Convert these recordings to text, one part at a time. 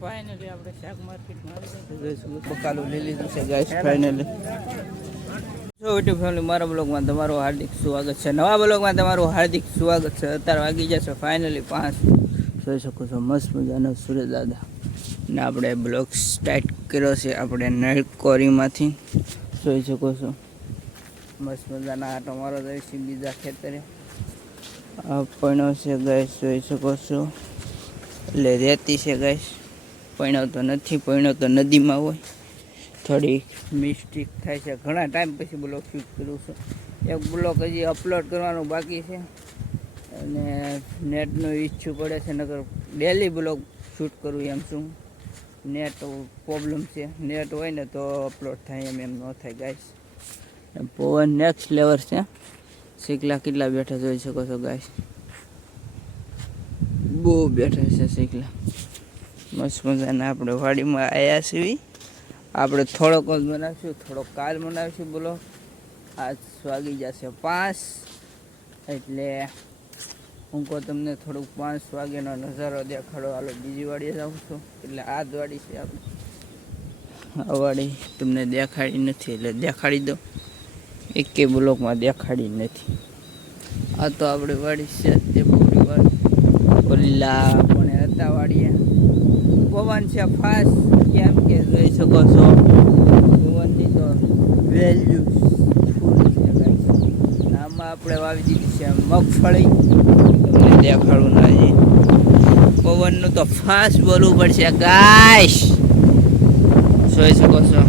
Finally આપણે શાક માર્કેટમાં આવી બકાલું લઈ લીધું છે ગાઈસ ફાઇનલી. જો યુટ્યુબ ફેમિલી મારા બ્લોગમાં તમારું હાર્દિક સ્વાગત છે. નવા બ્લોગમાં તમારું હાર્દિક સ્વાગત છે. અત્યારે વાગી જશે ફાઇનલી 5. જોઈ શકો છો મસ્ત મજાનો સુરજ દાદા ને આપણે બ્લોગ સ્ટાર્ટ કર્યો છે આપણે નળકોરીમાંથી. જોઈ શકો છો મસ્ત મજાના આટો મારો જાય છે બીજા ખેતરે. આ પૈણો છે ગાઈસ જોઈ શકો છો, એટલે રેતી છે ગાઈસ. પૈણો તો નથી, પૈણો તો નદીમાં હોય. થોડી મિસ્ટેક થાય છે, ઘણા ટાઈમ પછી બ્લોગ શૂટ કર્યું છે. એક બ્લોગ હજી અપલોડ કરવાનું બાકી છે અને નેટનું ઈચ્છું પડે છે, નકર ડેલી બ્લોગ શૂટ કરું એમ છું. નેટ પ્રોબ્લેમ છે, નેટ હોય ને તો અપલોડ થાય એમ ન થાય ગાઈસ. પવન નેક્સ્ટ લેવલ છે. શીખલા કેટલા બેઠા જોઈ શકો છો ગાઈસ, બહુ બેઠા છે શીખલા. મસ્ત મજાના આપણે વાડીમાં આવ્યા છીએ. આપણે થોડોક જ બનાવીશું, થોડોક કાલ બનાવીશું બોલો. આજ વાગી જશે 5, એટલે હું કહું તમને થોડુંક 5 વાગ્યાનો નજારો દેખાડો. હાલો બીજી વાડીએ જાઉં છું, એટલે આ જ વાડી છે આપણે. આ વાડી તમને દેખાડી નથી એટલે દેખાડી દો. એકે બ્લોકમાં દેખાડી નથી. આ તો આપણે વાડી છે તે પૂરી વાડી ઓલા પણ હતા વાડીએ. પવન છે ફાસ્ટ, કેમ કે જોઈ શકો છો પવનની તો વેલ્યુ ફૂલ છે ગાઈસ. આમાં આપણે વાવી દીધી છે મગફળી. તમને દેખાડું ના છે, પવનનું તો ફાસ્ટ બોલવું પડશે ગાઈસ. જોઈ શકો છો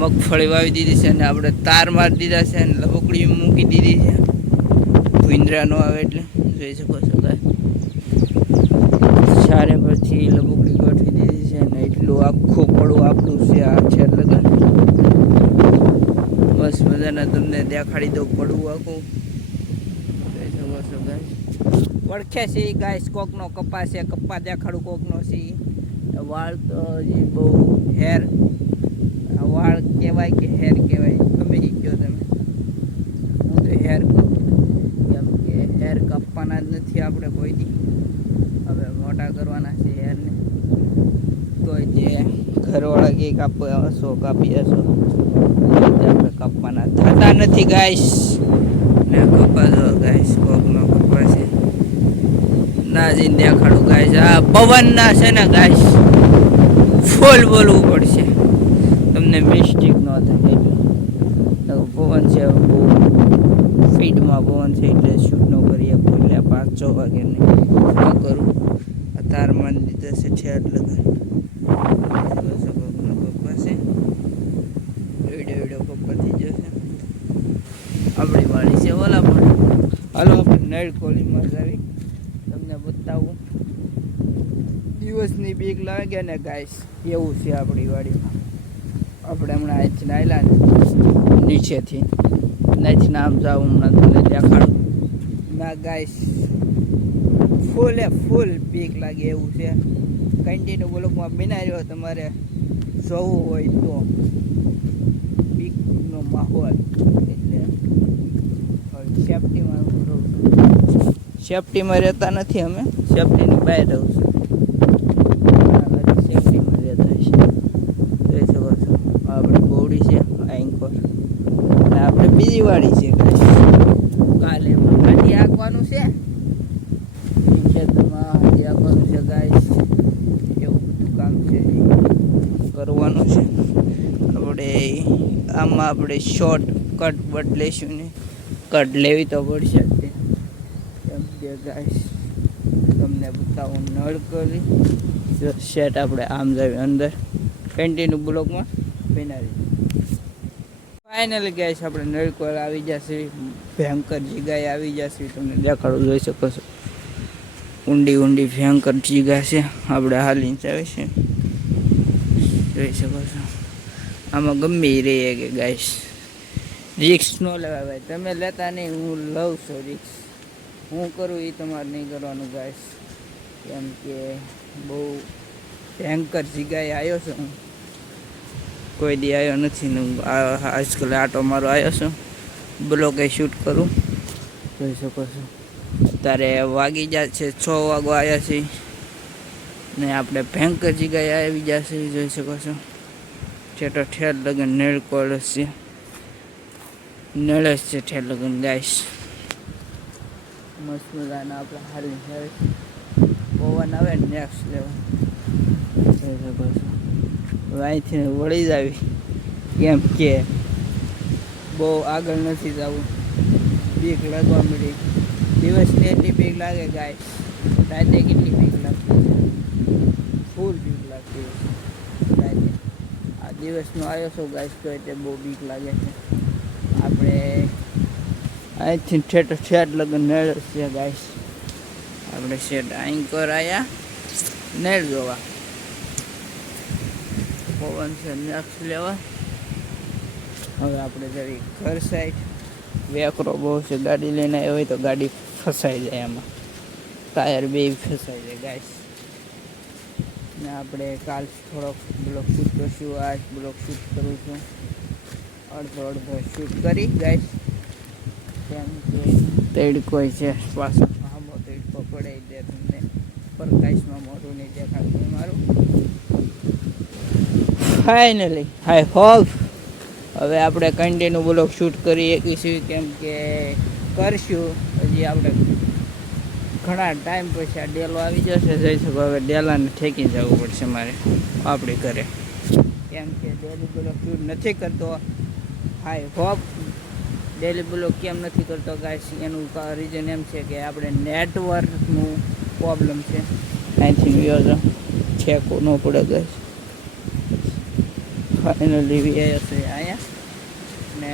મગફળી વાવી દીધી છે અને આપણે તાર મારી દીધા છે અને લપકડી મૂકી દીધી છે. ભૂંદરા ન આવે એટલે જોઈ શકો છો ગાઈસ. ચારે પરથી લપકડી ગોઠવી દીધી છે અને એટલું આખું પડવું આપણું છે. આ છે લગન બસ મજાના તમને દેખાડી દઉં પડવું આખું. જોઈ શકો છો ગાઈસ. પડખે છે ગાઈસ કોકનો કપા છે, કપા દેખાડું કોકનો છે. વાળ તો હજી બહુ હેર, વાળ કહેવાય કે હેર કહેવાય ગમે એ કહો તમે. હું તો હેર કહું, કેમ કે હેર કાપવાના જ નથી આપણે કોઈ દી. હવે મોટા કરવાના છે હેરને. તો જે ઘરવાળા કે કાપવા હશો કાપી હશો, આપણે કાપવાના થતા નથી ગાઈસ. ને કપા જો ગાઈસ કોકનો કપા છે ના જઈને દેખાડું ગાઈસ. આ પવનના છે ને ગાઈસ ફૂલ બોલવું પડશે, તમને મિસ્ટેક ન થાય. એટલે પવન છે બહુ સ્પીડમાં પવન છે એટલે શૂટ ન કરીએ. એટલે 5-6 વાગે ન કરું. તાર મારી દીધા છે ઠેર લગન. પપ્પા છે વિડીયો પપ્પા થઈ જશે. આપણી વાળી છે ઓલા પણ. હાલો આપણે નળ કોલીમાં જ આવી તમને બતાવું. દિવસની બીક લાગે ને ગાઈસ, એવું છે આપણી વાડીમાં. આપણે હમણાં અહીંથી નાયલા ને નીચેથી નાચને આમ જાઉં હમણાં તમને દેખાડું ના ગાઈસ. ફૂલે ફૂલ બીક લાગે એવું છે. કન્ટિન્યુ બ્લોકમાં બનાવ્યો તમારે જોવું હોય તો બીકનો માહોલ. એટલે સેફટીમાં હું રહું છું. સેફટીમાં રહેતા નથી અમે, સેફટીની બહાર રહું છું. સેફટીમાં રહેતા છે. જોઈ શકો છો આપણે બોવડી છે એન્કોર અને આપણે બીજી વાડી છે. કાલે હાથી આંકવાનું છે, ખેતરમાં હાથી આંકવાનું છે ગાઈસ. એવું બધું કામ છે કરવાનું છે આપણે. આમાં આપણે શોર્ટ કટ બદલેશું ને કટ લેવી તો પડશે જ તે. કેમ કે ગાઈસ તમને બતાવું નળ કરી સેટ આપણે આમ જાવી અંદર કન્ટિન્યુ બ્લોકમાં બનાવી. ફાઇનલી ગાઈસ આપણે નળકોર આવી જશે. ભયંકર જગ્યાએ આવી જશે, તમને દેખાડું જોઈ શકો છો. ઊંડી ઊંડી ભયંકર જગ્યા છે. આપણે હાલીને આવે છે જોઈ શકો છો. આમાં ગમે રહીએ કે ગાઈસ રિક્સ ન લેવા ભાઈ. તમે લેતા નહીં, હું લઉં છું રિક્સ. હું કરું એ તમારે નહીં કરવાનું ગાઈસ. કેમ કે બહુ ભયંકર જગ્યાએ આવ્યો છું હું. કોઈ દી આવ્યો નથી ને આજકાલ આટો મારો આવ્યો છું. બ્લોગે શૂટ કરું જોઈ શકો છો. અત્યારે વાગી જાય છે 6 વાગવા આવ્યા છે. ને આપણે ભયંકર જગ્યાએ આવી જશે જોઈ શકો છો. ઠેઠ ઠેર લગન નેળ કોળસ છે, નળસ છે ઠેર લગન ગાઈસ. મસ્ત મજાના આપણે હારી પવન આવે નેક્સ્ટ લેવલ જોઈ શકો છો. અહીંથી વળી જ આવી કેમ કે બહુ આગળ નથી જવું, બીક લાગવા મળી. દિવસની એટલી બીક લાગે ગાય, રાતે કેટલી બીક લાગતી છે, ફૂલ બીક લાગતી હોય રાતે. આ દિવસનો આવ્યો છો ગાય તો એટલે બહુ બીક લાગે છે. આપણે અહીંથી ઠેઠ લગન નેળ છે ગાય. આપણે શેઠ અહીં કર આવ્યા નેળ જોવા. પવન છે નેક્સ્ટ લેવલ. હવે આપણે જવી ઘર સાઈડ. વેકરો બહુ છે, ગાડી લઈને આવ્યો હોય તો ગાડી ફસાઈ જાય, એમાં ટાયર બે ફસાઈ જાય ગાઈસ. ને આપણે કાલ થોડોક બ્લોગ શૂટ કરશું, આજ બ્લોગ શૂટ કરું છું, અડધો શૂટ કરી ગાઈસ. કેમ કે તડકો છે પાછો, આંબો તડકો પડે એટલે તમને પ્રકાશમાં મોઢું નહીં દેખાડતું મારું. ફાઇનલી હાઈ હોપ હવે આપણે કન્ટિન્યુ બ્લોગ શૂટ કરી શકીશું, કેમ કે કરશું હજી આપણે ઘણા ટાઈમ પછી. આ ડેલો આવી જશે જઈ શકો. હવે ડેલાને ઠેકી જવું પડશે મારે આપણી ઘરે, કેમ કે ડેલી બ્લોગ શૂટ નથી કરતો. હાઈ હોપ ડેલી બ્લોગ કેમ નથી કરતો ગાઈસ, એનું રીઝન એમ છે કે આપણે નેટવર્કનું પ્રોબ્લેમ છે. અહીંથી વ્યવસ્થા છેકવું ન પડે ગાઈસ. ફાઇનલી વીઆઈ હશે અહીંયા ને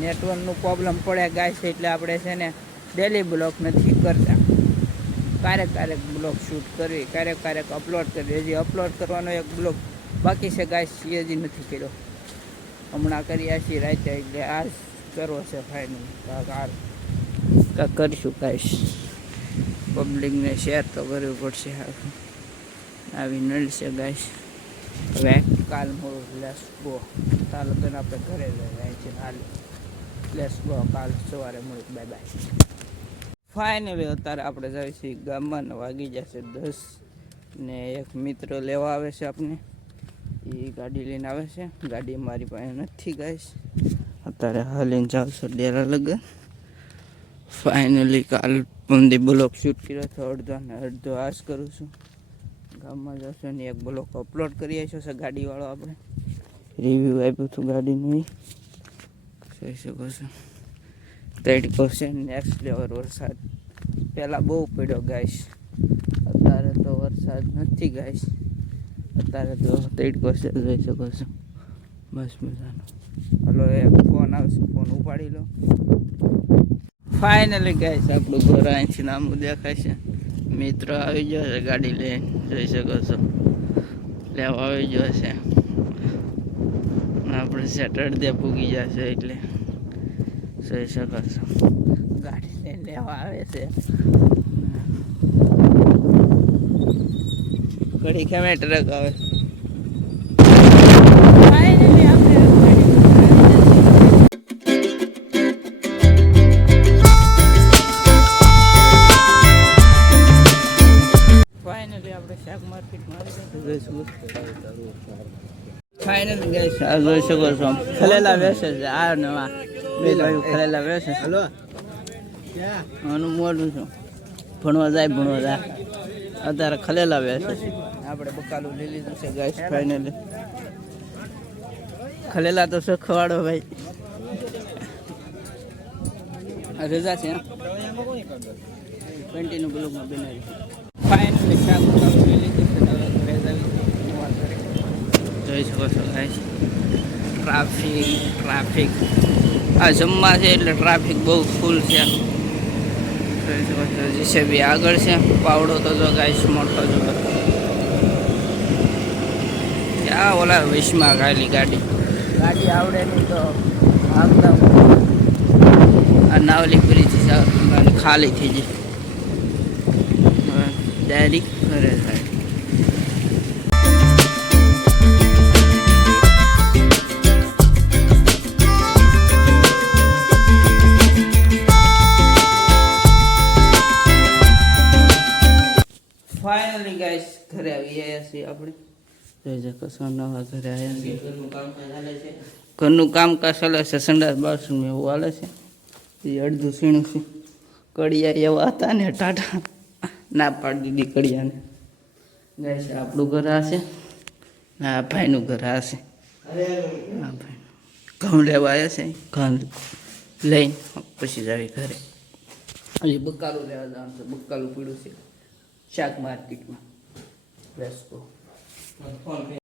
નેટવર્કનું પ્રોબ્લેમ પડે ગાય છે, એટલે આપણે છે ને ડેલી બ્લોગ નથી કરતા. ક્યારેક બ્લોગ શૂટ કરવી, ક્યારેક અપલોડ કરવી. હજી અપલોડ કરવાનો એક બ્લોગ બાકી છે ગાય, એ હજી નથી કર્યો. હમણાં કર્યા છીએ રાતે, એટલે આજ કરવો છે ફાઇનલી. કાંઈક કરીશું ગાઈશ. પબ્લિકને શેર તો કરવું પડશે. આવી નળ છે ગાઈશ. હવે કાલ મોડું લેસ ગો, કાલ લગન આપણે ઘરે જાય છે. હાલ લેસ ગો, કાલ સવારે મળી. Bye bye. ફાઇનલી અત્યારે આપણે જાય છીએ ગામમાં ને વાગી જશે 10 ને એક મિત્ર લેવા આવે છે આપણે. એ ગાડી લઈને આવે છે. ગાડી મારી પાસે નથી ગાઈશ. અત્યારે હાલીને જાઉં છું ડેરા લગન. ફાઇનલી કાલ બંદી બ્લોગ શૂટ કર્યો હતો અડધો ને અડધો આજ કરું છું. ગામમાં જશે ને એક બ્લોગ અપલોડ કરી આવ્યો છે ગાડીવાળો. આપણે રિવ્યૂ આપ્યું હતું ગાડીનું, જોઈ શકો છો. તડકો છે નેક્સ્ટ લેવલ. વરસાદ પહેલાં બહુ પડ્યો ગાઈશ, અત્યારે તો વરસાદ નથી ગાઈશ. અત્યારે તો તડકો છે જોઈ શકો છો. બસ મજાનો. હલો એક ફોન આવશે, ફોન ઉપાડી લો. ફાઇનલી ગાઈશ આપણું ઘર અહીંથી નામું દેખાય છે. મિત્ર આવી ગયો છે ગાડી લઈને, જોઈ શકો છો. લેવા આવી ગયો છે. આપણે સેટરડે પૂગી જશે એટલે જોઈ શકો છો. ગાડી લઈને લેવા આવે છે. ઘડી ખેમે ટ્રક આવે. ફાઇનલી આપણે શાક માર્કેટમાં ફાઇનલી ગાઈસ આ જોઈ શકો છો. ખલેલા વેચે છે આ નવા બે ભાઈઓ ખલેલા વેચે. હેલો આનું મોડું છું, ભણવા જાય. અત્યારે ખલેલા વેચે છે. આપણે બકાલું લઈ લીધું છે ગાઈસ. ફાઇનલી ખલેલા તો શખવાડો ભાઈ. રજા છે કન્ટિન્યુ બ્લોગમાં બનાવી. ફાઇનલી શાક લઈ લીધું છે. જોઈ શકો છો ગાઈસ. ટ્રાફિક આ જમવા છે એટલે ટ્રાફિક બહુ ફૂલ છે. જોઈ શકો છો. જીસીબી આગળ છે. પાવડો તો જો ગાઈસ મોટો જો. ક્યાં ઓલા વિશમાં ખાલી ગાડી આવડે નહીં તો આગળ આ નાવલી બ્રિજ ખાલી થઈ જાય. ડાયરેક્ટ ઘરે થાય. ફાઇનલી ગાઈસ ઘરે આવી આપણે જોઈ શકો છો નવા ઘરે આવ્યા છે. ઘરનું કામકાજ ચાલે ઘરનું કામકાજ ચાલે છે. છે. સંડાસ બાથરૂમ એવું હાલે છે. એ અડધું સીણું છે. કડિયા એવા હતા ને ટાટા ના પાડી દીધી કડિયાને. ગાય છે આપણું ઘર આ છે ને આ ભાઈનું ઘર આ છે. હા ભાઈ ઘઉં લેવા આવ્યા છે. ઘઉં લઈને પછી જ આવી ઘરે. હજી બકાલું લેવા જવાનું છે. બકાલું પીડ્યું છે શાક માર્કેટમાં. Let's go. ફોન